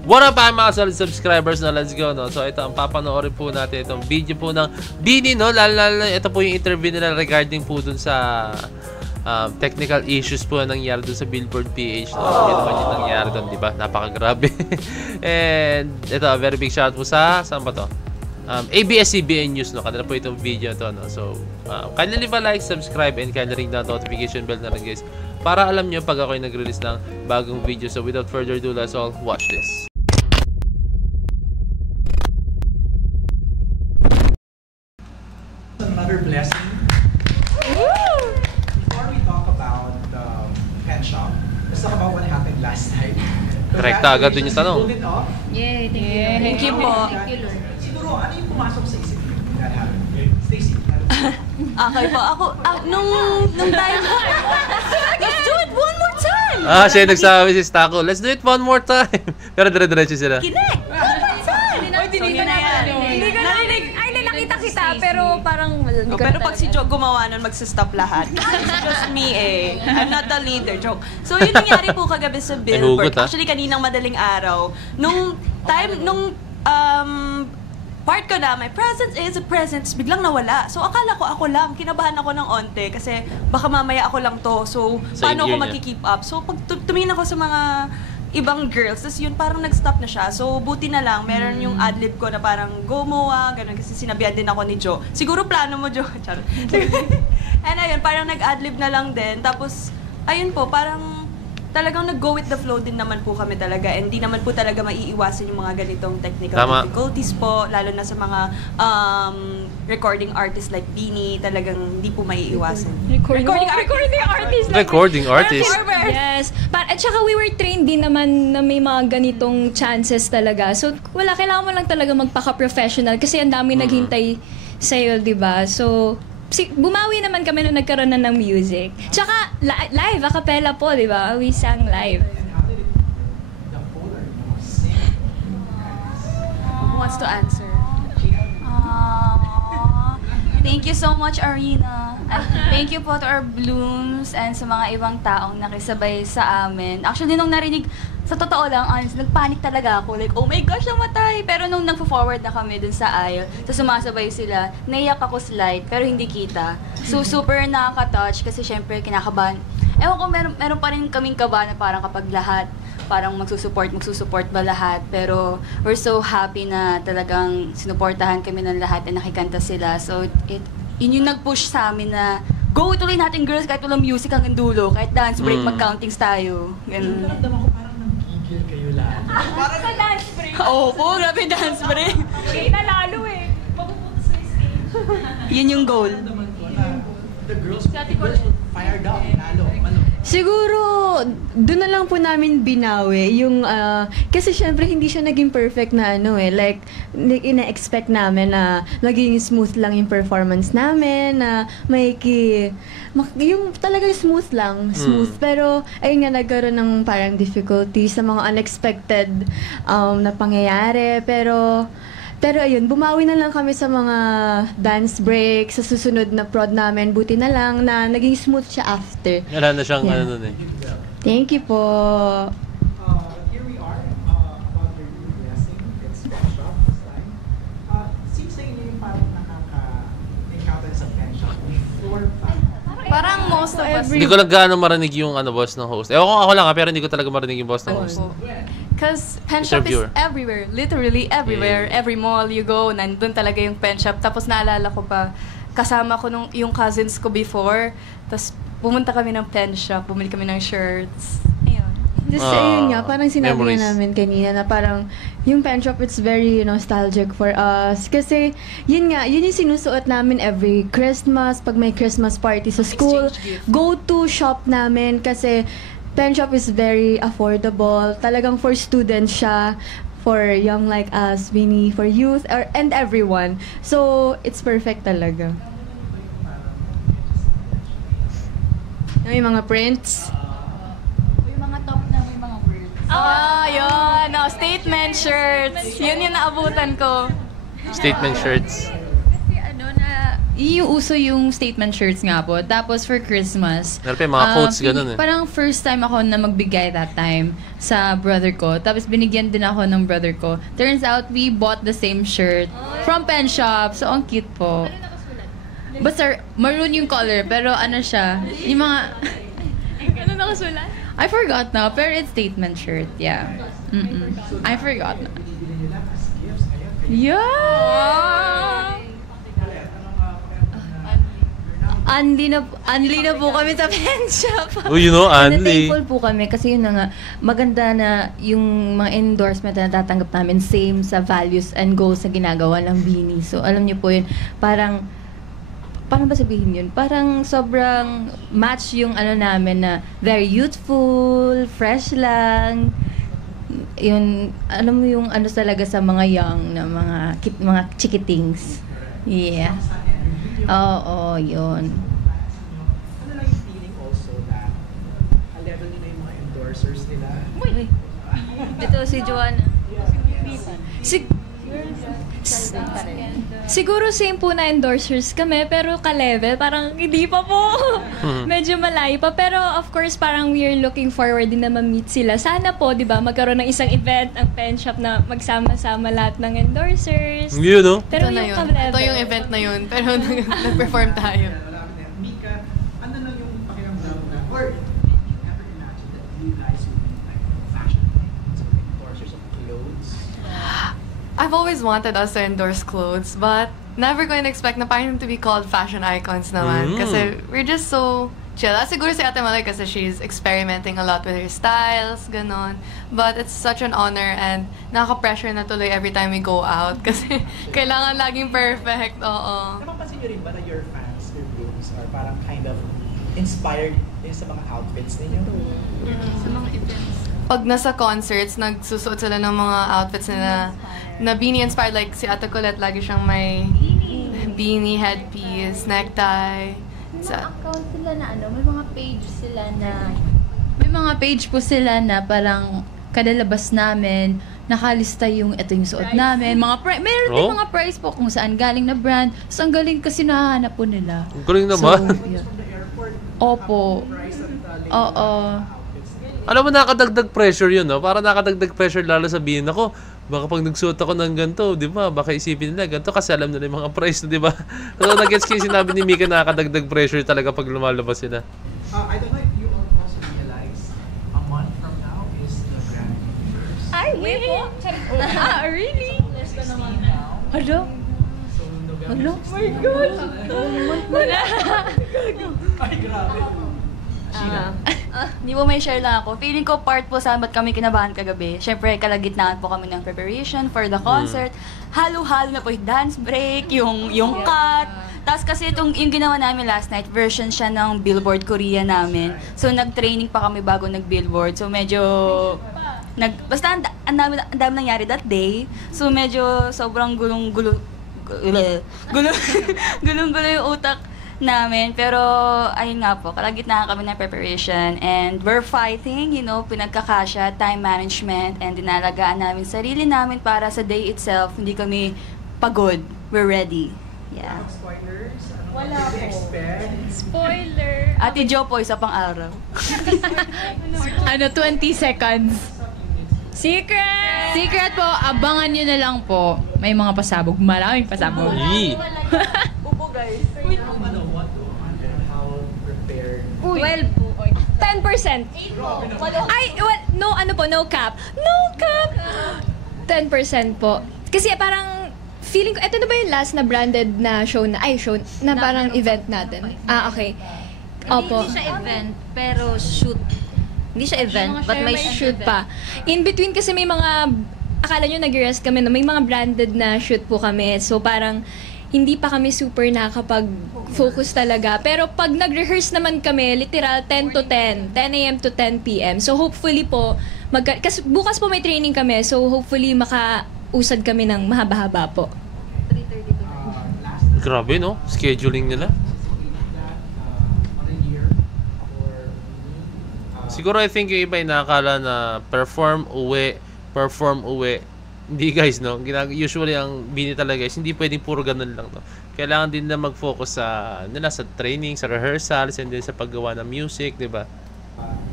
What up mga solid subscribers na, let's go, no? So ito, ang papanoorin po natin itong video po ng Bini, no? Lalo ito po yung interview nila regarding po dun sa technical issues po na nangyari dun sa Billboard PH, no? Hindi naman yung nangyari dun, di ba? Napakagrabe. And ito, very big shout po sa, saan ba to? ABS-CBN News, no? Kanila po itong video to, no? So, kindly leave a like, subscribe, and kindly ring the notification bell na rin, guys, para alam nyo pag ako'y nag-release ng bagong video. So, without further ado, let's all watch this. Another blessing. Before we talk about the pen shop, let's talk about what happened last night. Direkta agad dun yung tanong. Yay, thank you po. Siguro, ano yung pumasok sa isip niyo that happened? Stacy. Okay po, ako, nung time, let's do it one more time! Siya yung nagsabi si Stako, let's do it one more time. Pero dire-diretso sila. Connect! One more time! Hindi na yan. Hindi ko narinig. Ay, nakita kita, pero parang, pero pag si Joe gumawa nun, magsistop lahat. It's just me eh. I'm not the leader, joke. So yun nangyari po kagabi sa Billboard. Actually, kaninang madaling araw. Nung part ko na, my presence is a presence, biglang nawala. So akala ko ako lang, kinabahan ako ng onte kasi baka mamaya ako lang to. So paano ako magki-keep up? So pag tumingin ako sa mga ibang girls, tapos yun parang nag-stop na siya. So buti na lang, meron yung adlib ko na parang go moa, ganun, kasi sinabihan din ako ni Joe. Siguro plano mo, Joe. Charot. And ayun, parang nag-adlib na lang din. Tapos, ayun po, parang talagang nag-go with the flow din naman po kami talaga. And di naman po talaga maiiwasan yung mga ganitong technical difficulties po, lalo na sa mga recording artists like Bini, talagang hindi po maiiwasan. Recording artist. Yes. At saka we were trained din naman na may mga ganitong chances talaga. So, kailangan mo lang talaga magpaka-professional kasi ang dami naghintay sa'yo, di ba? So, bumawi naman kami nung nagkaroon na ng music. Tsaka, live, a cappella po, di ba? We sang live. Who wants to answer? Thank you so much, Arena. At thank you po to our Blooms and sa mga ibang taong nakisabay sa amin. Actually, nung narinig, sa totoo lang, honestly, nagpanic talaga ako. Like, oh my gosh, namatay! Pero nung nagpo-forward na kami dun sa aisle, sa sumasabay sila, naiyak ako slight, pero hindi kita. So, super nakaka-touch kasi syempre, kinakabahan. Ewan ko, meron pa rin kaming kaba na parang kapag lahat, parang magsusupport ba lahat. Pero we're so happy na talagang sinuportahan kami ng lahat at nakikanta sila. So, yun yung nag-push sa amin na go tuloy natin girls kahit walang music hanggang dulo, kahit dance break, mag-countings tayo. Ganun. Naramdaman ko parang nanggigil kayo lahat. Parang sa dance break. Oo po, grabe dance break. Siya na lalo eh. Mapupunta sa stage. Yun yung goal. Naramdaman ko na the girls fired up, lalo. Siguro, doon na lang po namin binawi yung, kasi syempre hindi siya naging perfect na like, ina-expect namin na naging smooth lang yung performance namin, na yung talagang smooth lang, pero ayun nga, nagkaroon ng parang difficulty sa mga unexpected na pangyayari, pero ayun, bumawi na lang kami sa mga dance break, sa susunod na prod namin. Buti na lang na naging smooth siya after. Wala na siyang ano nun eh. Thank you po. Here we are about your new blessing. It's pen shop this time. Seems like yun yung parang nakaka-encounter sa pen shop before. Parang most of us. Hindi ko lang gaano marinig yung boss ng host. Ewan ko ako lang pero hindi ko talaga marinig yung boss ng host. Because pen shop is everywhere, literally everywhere. Yeah. Every mall you go, nandun talaga yung pen shop. Tapos naalala ko pa, kasama ko yung cousins ko before. Tapos pumunta kami ng pen shop, bumili kami ng shirts. Ayun. Just ayun nga, parang sinabi nga namin kanina na parang yung pen shop, it's very nostalgic for us. Kasi yun yung sinusuot namin every Christmas, pag may Christmas party sa school. Go-to shop namin kasi pen shop is very affordable. Talagang for students siya, for young like us, Bini, for youth, and everyone. So, it's perfect talaga. May mga prints. May mga top na may mga words. Yun. Statement shirts. Yun yung naabutan ko. Statement shirts. Kasi yung uso yung statement shirts nga po. Tapos for Christmas, Meron pa yung mga quotes, ganun eh. Parang first time ako na magbigay that time sa brother ko. Tapos binigyan din ako ng brother ko. Turns out, we bought the same shirt from Pen Shop. So, ang cute po. Basta maroon yung color, pero ano siya, yung mga... Ano nakasulat? I forgot na, pero it's statement shirt, yeah. I forgot na. Yeah! Unli na po kami sa pen shop. Oh, you know, Anli. Thankful po kami kasi yun na nga, maganda na yung mga endorsement na natatanggap namin same sa values and goals na ginagawa ng Beanie. So, alam niyo po yun, parang ba sabihin yun? Parang sobrang match yung ano namin na very youthful, fresh lang. Yun, alam mo yung ano talaga sa mga young na mga chikitings. Yeah. Oo, yun. Ano lang yung feeling also that level nila yung mga endorsers nila? Ito si Joanna. Siguro same po na endorsers kami, pero ka-level, parang hindi pa po. Medyo malayo pa. Pero of course, parang we're looking forward din na ma-meet sila. Sana po, di ba, magkaroon ng isang event ang Pen Shop na magsama-sama lahat ng endorsers. Yun, no? Pero Ito na yung yun. ka-level. Ito yung event na yun. Pero nag-perform tayo. Mika, ano lang yung pakiramdam na, or never imagine that you guys would be like fashion endorsers of clothes? I've always wanted us to endorse clothes, but never going to expect na parang to be called fashion icons naman. Kasi we're just so chill. Siguro si Ate Malay kasi she's experimenting a lot with her styles, ganon. But it's such an honor and nakaka-pressure na tuloy every time we go out kasi kailangan laging perfect. Oo. Napapansin nyo rin ba na your fans, your groups, are parang kind of inspired din sa mga outfits ninyo? Sa mga events. Pag nasa concerts, nagsusuot sila ng mga outfits nila na beanie inspired. Like si Ate Colette, lagi siyang may beanie, headpiece, necktie. Account sila na ano, may mga page sila na... May mga page po sila na parang kadalabas namin, nakalista yung ito yung suot namin. Meron din mga price po kung saan galing na brand. So, ang galing kasi nahanap po nila. Ang galing naman. So, yeah. Opo. Oo. Alam mo, nakadagdag pressure yun, no? Para nakadagdag pressure lalo sabihin ako, baka pag nagsuot ako ng ganito, di ba? Baka isipin nila, ganito kasi alam nila yung mga price, di ba? So, nag-gets kayo sinabi ni Mika, nakakadagdag pressure talaga pag lumalabas sila. I don't know if you also realize a month from now is the Grand Universe. Ay, wait po. Really? Hello? So, November Hello? 16. Oh my God! Ay, grabe. Hindi po may share lang ako. Feeling ko part po sa ba't kami kinabahan kagabi. Siyempre, kalagitnaan po kami ng preparation for the concert. Halo-halo na po yung dance break, yung cut. Tapos kasi yung ginawa namin last night, version siya ng Billboard Korea namin. So, nag-training pa kami bago nag-Billboard. So, medyo... basta ang dami nangyari that day. So, medyo sobrang gulong-gulo yung utak namin. Pero, ayun nga po, kalagitnaan kami ng preparation. And we're fighting, pinagkakasya, time management, and dinalagaan namin sarili namin para sa day itself, hindi kami pagod. We're ready. Yeah. Spoilers? Wala What do you po. expect? Spoiler. Ate Jo po, isa pang araw. 20 seconds. Secret po, abangan nyo na lang po. May mga pasabog, maraming pasabog. Yee! What to and how prepared? 12 po. 10%. Ay, no cap. No cap! 10% po. Kasi parang, feeling ko, ito na ba yung last na branded na show na parang event natin? Okay. Opo. Hindi siya event, pero shoot. Hindi siya event, but may shoot pa. In between kasi may mga, akala nyo nag-rest kami, no? May mga branded na shoot po kami. So parang, hindi pa kami super nakakapag-focus talaga. Pero pag nag-rehearse naman kami, literal 10 to 10, 10 a.m. to 10 p.m. So hopefully po, kasi bukas po may training kami, so hopefully makausad kami ng mahaba-haba po. Grabe, no? Scheduling nila. Siguro I think yung iba ay nakakala na perform, uwi, Hindi guys, no? Usually ang Bini talaga is hindi pwedeng puro ganun lang, no? Kailangan din na mag-focus sa nila sa training, sa rehearsals, and then sa paggawa ng music, di ba?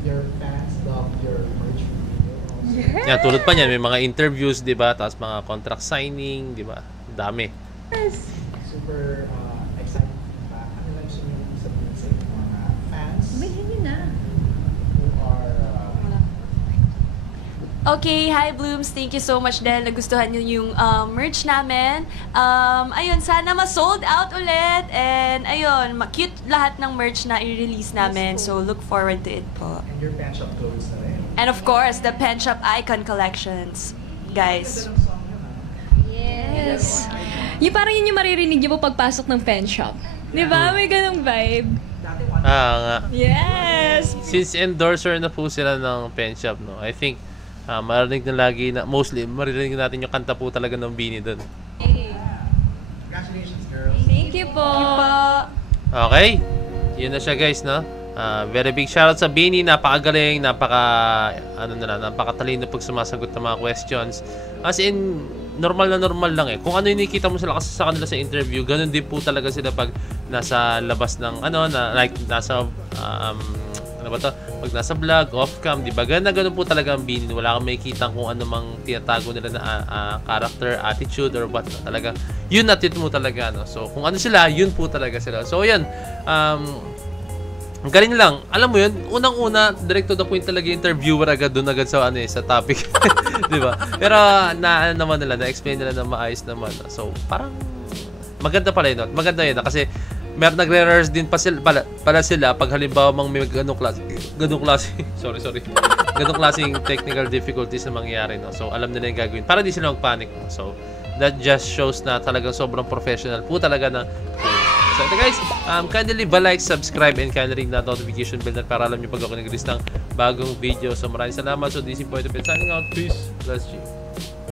Your fans love your merch video. Yan, tulad pa niyan, may mga interviews, di ba? Tapos mga contract signing, di ba? Dami. Super excited pa. Ano lang siya yung sabihin sa inyo mga fans who are Okay, hi Blooms. Thank you so much dahil nagustuhan nyo yung merch namin. Ayun, sana ma-sold out ulit. And ayun, cute lahat ng merch na i-release namin. So look forward to it po. and your fan shop clothes na rin. And of course, the Pen Shop Icon Collections. Guys. Ganda ng song yun, Yes. Yung parang yun yung maririnig nyo po pagpasok ng pen shop. Di ba? May ganong vibe. Dati one Nga. Yes! Since endorser na po sila ng pen shop, no? I think, marinig na lagi na, mostly, maririnig natin yung kanta po talaga ng Bini doon. Congratulations, girls. Thank you po. Okay? Yun na siya guys, no? Very big shoutout sa Bini, napakagaling, napakatalino pag sumasagot ng mga questions. As in, normal lang eh. Kung ano yung nakikita mo sila kasi sa kanila sa interview, ganun din po talaga sila pag nasa labas ng nasa pag nasa vlog, off-cam, di ba? Ganun po talaga ang Bini. Wala kang makikita kung ano mang tinatago nila na character, attitude, or what. Talaga, yun attitude mo talaga, no? So, kung ano sila, yun po talaga sila. So, yan. Galing lang. Alam mo yun, unang-una, direct to the point talaga yung interviewer agad doon agad sa, sa topic. Di ba? Pero, na-explain nila na maayos naman. So, parang, maganda pala yun. Maganda yun. Kasi, meron nagre-rehearse din pala sila pag halimbawa may ganong klaseng technical difficulties na mangyayari, no? So alam nila yung gagawin para di sila magpanic, no? So that just shows na talagang sobrang professional po talaga na team. So ito guys, kindly like, subscribe, and kindly ring na notification bell na para alam nyo pag ako nag-release ng bagong video. So maraming salamat. So this is Point of It signing out. Peace. Bless you.